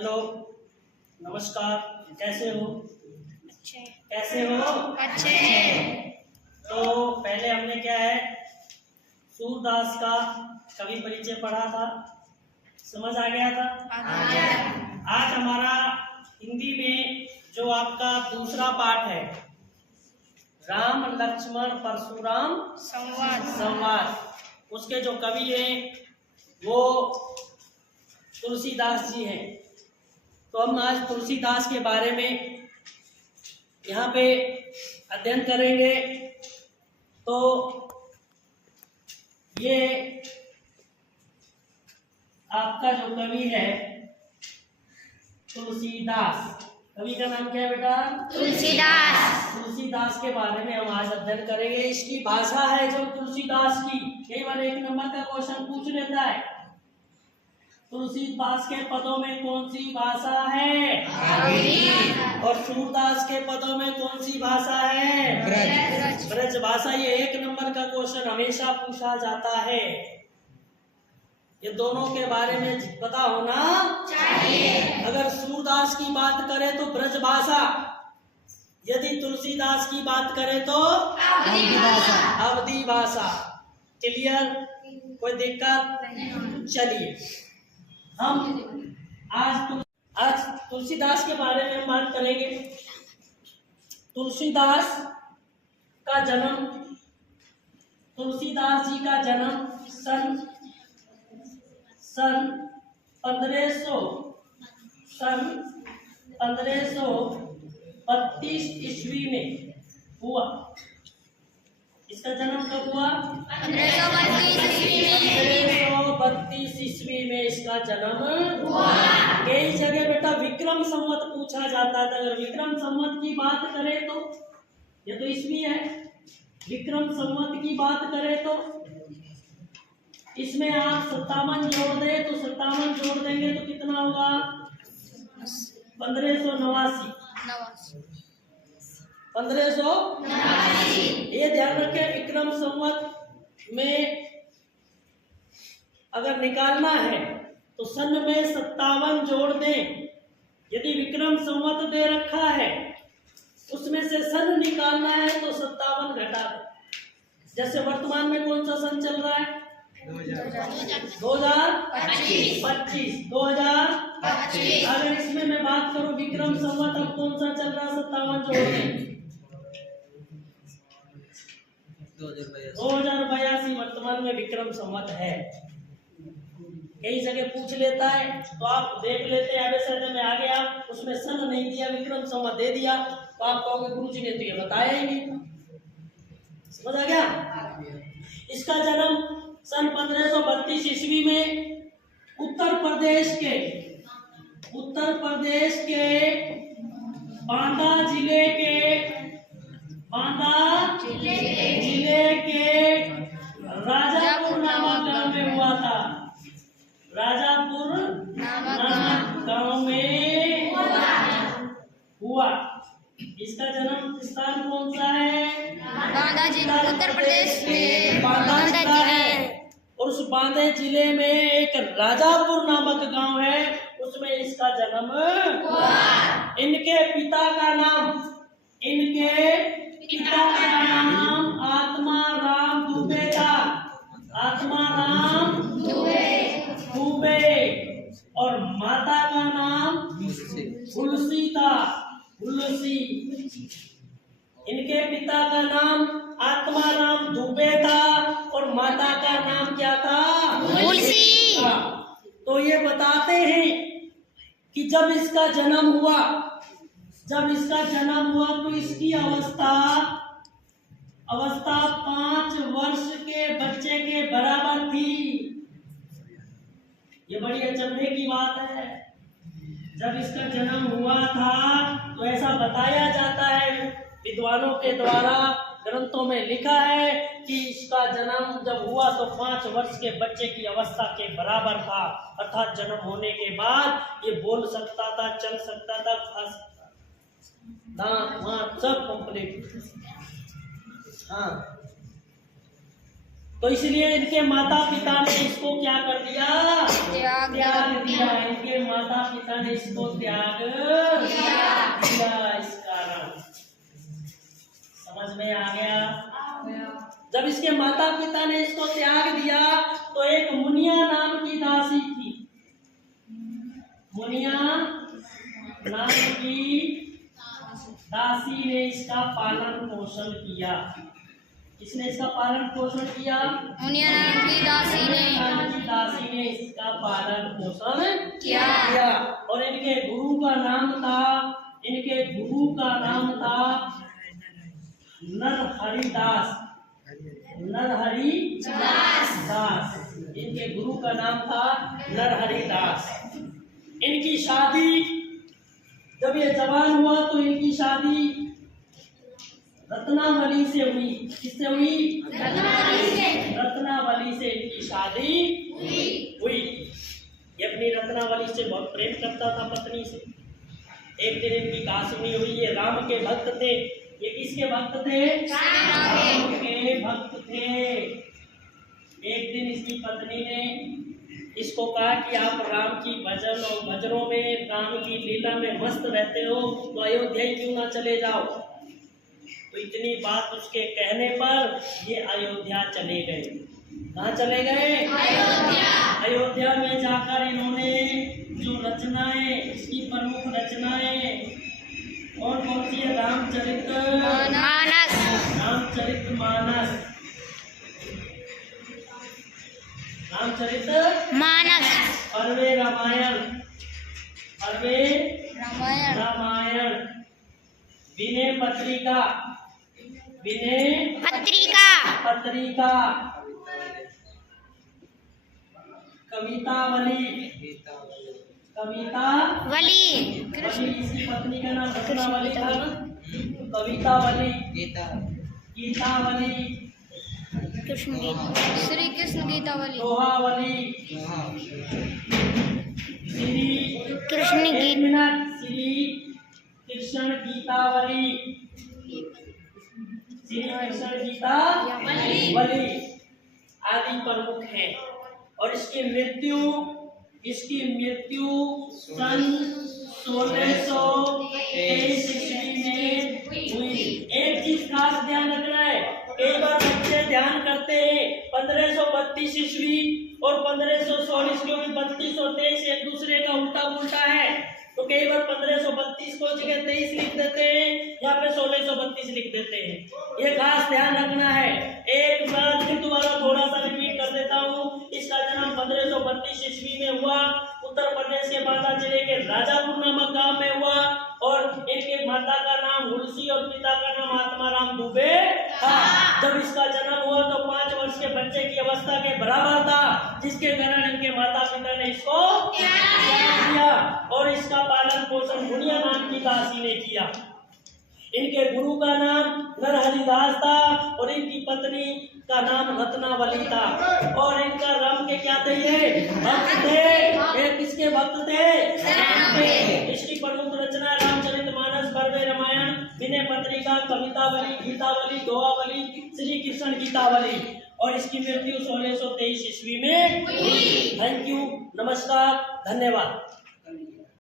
Hello, नमस्कार। कैसे हो? अच्छे। कैसे हो? अच्छे। तो पहले हमने क्या है, सूरदास का कवि परिचय पढ़ा था, समझ आ गया था। आज हमारा हिंदी में जो आपका दूसरा पाठ है, राम लक्ष्मण परशुराम संवाद, उसके जो कवि हैं वो तुलसीदास जी हैं। तो हम आज तुलसीदास के बारे में यहाँ पे अध्ययन करेंगे। तो ये आपका जो कवि है तुलसीदास, कवि का नाम क्या है बेटा? तुलसीदास। तुलसीदास के बारे में हम आज अध्ययन करेंगे। इसकी भाषा है जो तुलसीदास की, कई बार 1 नंबर का क्वेश्चन पूछ लेता है, तुलसीदास के पदों में कौन सी भाषा है? और सूरदास के पदों में कौन सी भाषा है? ब्रज भाषा। ये 1 नंबर का क्वेश्चन हमेशा पूछा जाता है। ये दोनों के बारे में पता होना चाहिए। अगर सूरदास की बात करें तो ब्रज भाषा, यदि तुलसीदास की बात करें तो अवधी भाषा। क्लियर? कोई दिक्कत? चलिए हम आज तुलसीदास के बारे में हम बात करेंगे। तुलसीदास का जन्म, तुलसीदास जी का जन्म सन 1532 ईस्वी में हुआ। इसका जन्म कब हुआ? 1532 ईस्वी में इसका जन्म हुआ। कई जगह बेटा विक्रम संवत पूछा जाता था। अगर विक्रम संवत की बात करें तो ये तो ईस्वी है, विक्रम संवत की बात करें तो इसमें आप 57 जोड़ दें तो 57 जोड़ देंगे तो कितना होगा? 1589। 1589। ये ध्यान रखें, विक्रम संवत में अगर निकालना है तो सन में 57 जोड़ दें। यदि विक्रम संवत दे रखा है उसमें से सन निकालना है तो 57 घटा दो। जैसे वर्तमान में कौन सा सन चल रहा है? 2025। अगर इसमें मैं बात करूं विक्रम संवत अब कौन सा चल रहा है? 57 जोड़ दें 2082 वर्तमान में विक्रम संवत है। कई जगह पूछ लेता है तो आप देख लेते हैं, अवश्य में आ गया उसमें सन नहीं दिया, विक्रम संवत दे दिया तो आप कहोगे गुरुजी ने तो ये बताया ही नहीं। समझ आ गया? इसका जन्म सन 1532 ईस्वी में उत्तर प्रदेश के बांदा जिले के राजापुर नामक गांव में हुआ था। राजापुर नामक गांव में हुआ। इसका जन्म स्थान कौन सा है? बांदा जिला, उत्तर प्रदेश में बांदा जिला है। और उस बांदा जिले में एक राजापुर नामक गांव है, उसमें इसका जन्म हुआ। इनके पिता का नाम आत्माराम दुबे था। आत्माराम दुबे। और माता का नाम तुलसी था। तुलसी। इनके पिता का नाम आत्माराम दुबे था और माता का नाम क्या था? तुलसी। तो ये बताते हैं कि जब इसका जन्म हुआ तो इसकी अवस्था 5 वर्ष के बच्चे के बराबर थी। ये बड़ी अचंभे की बात है। जब इसका जन्म हुआ था तो ऐसा बताया जाता है, विद्वानों के द्वारा ग्रंथों में लिखा है कि इसका जन्म जब हुआ तो 5 वर्ष के बच्चे की अवस्था के बराबर था। अर्थात जन्म होने के बाद ये बोल सकता था, चल सकता था, खा सकता था, दांत सब कंप्लीट। हाँ, तो इसलिए इनके माता पिता ने इसको क्या कर दिया? त्याग दिया। इनके माता पिता ने इसको त्याग दिया। इस कारण समझ में आ गया? जब इसके माता पिता ने इसको त्याग दिया तो एक मुनिया नाम की दासी थी। मुनिया नाम की दासी ने इसका पालन पोषण किया। किसने इसका पालन पोषण किया? मुनिया नाम की दासी ने इसका पालन पोषण किया। और इनके गुरु का नाम था नरहरिदास। इनके गुरु का नाम था नरहरिदास। इनकी शादी जब ये जवान हुआ तो इनकी शादी रत्नावली से हुई। किससे हुई? रत्नावली से इनकी शादी हुई। ये अपनी रत्नावली से बहुत प्रेम करता था, पत्नी से। एक दिन इनकी कासुनी हुई। ये राम के भक्त थे। ये किसके भक्त थे? राम के भक्त थे। एक दिन इसकी पत्नी ने इसको कहा कि आप राम की भजन और भजनों में, राम की लीला में मस्त रहते हो, तो अयोध्या क्यों ना चले जाओ। तो इतनी बात उसके कहने पर ये अयोध्या चले गए। कहाँ चले गए? अयोध्या में जाकर इन्होंने जो रचनाएं, इसकी प्रमुख रचनाएं कौन कौन सी है? रामचरित मानस, पर्वे रामायण, विनय पत्रिका, कवितावली, इसकी पत्नी का नाम रत्नावली था ना। कवितावली, गीतावली, श्री कृष्ण गीतावली, दोहावली, श्री कृष्ण गीतावली, आदि प्रमुख हैं। और इसकी मृत्यु सन 1623 ईस्वी में हुई। एक चीज खास ध्यान रखना है, कई बार बच्चे ध्यान करते हैं 1532 ईस्वी और 1516 ईस्वी में 32 और 23 एक दूसरे का उल्टा पुल्टा है। तो कई बार 1532 को जगह 23 लिख देते हैं, यहाँ पे 1632 लिख देते हैं। ये खास ध्यान रखना है। एक बार फिर दोबारा थोड़ा सा रिपीट कर देता हूँ। इसका जन्म 1532 ईस्वी में हुआ। उत्तर प्रदेश के बांदा जिले के राजापुर नामक गांव में हुआ। और इनके माता का नाम हुलसी और पिता का नाम आत्माराम दुबे था। जब इसका जन्म हुआ तो 5 वर्ष के बच्चे की अवस्था के बराबर था, जिसके कारण इनके माता पिता ने इसको दिया। और इसका पालन पोषण मुनिया नाम की दासी ने किया। इनके गुरु का नाम नरहरिदास था और इनकी पत्नी का नाम रत्नावली था। और इनका राम के क्या थे? ये भक्त थे। ये किसके भक्त थे? राम के। इसकी प्रमुख रचना रामचरितमानस, पर्वे रामायण, विनय पत्रिका, कवितावली, गीतावली, दोहावली, श्री कृष्ण गीतावली। और इसकी मृत्यु 1623 ईस्वी में हुई। थैंक यू, नमस्कार, धन्यवाद।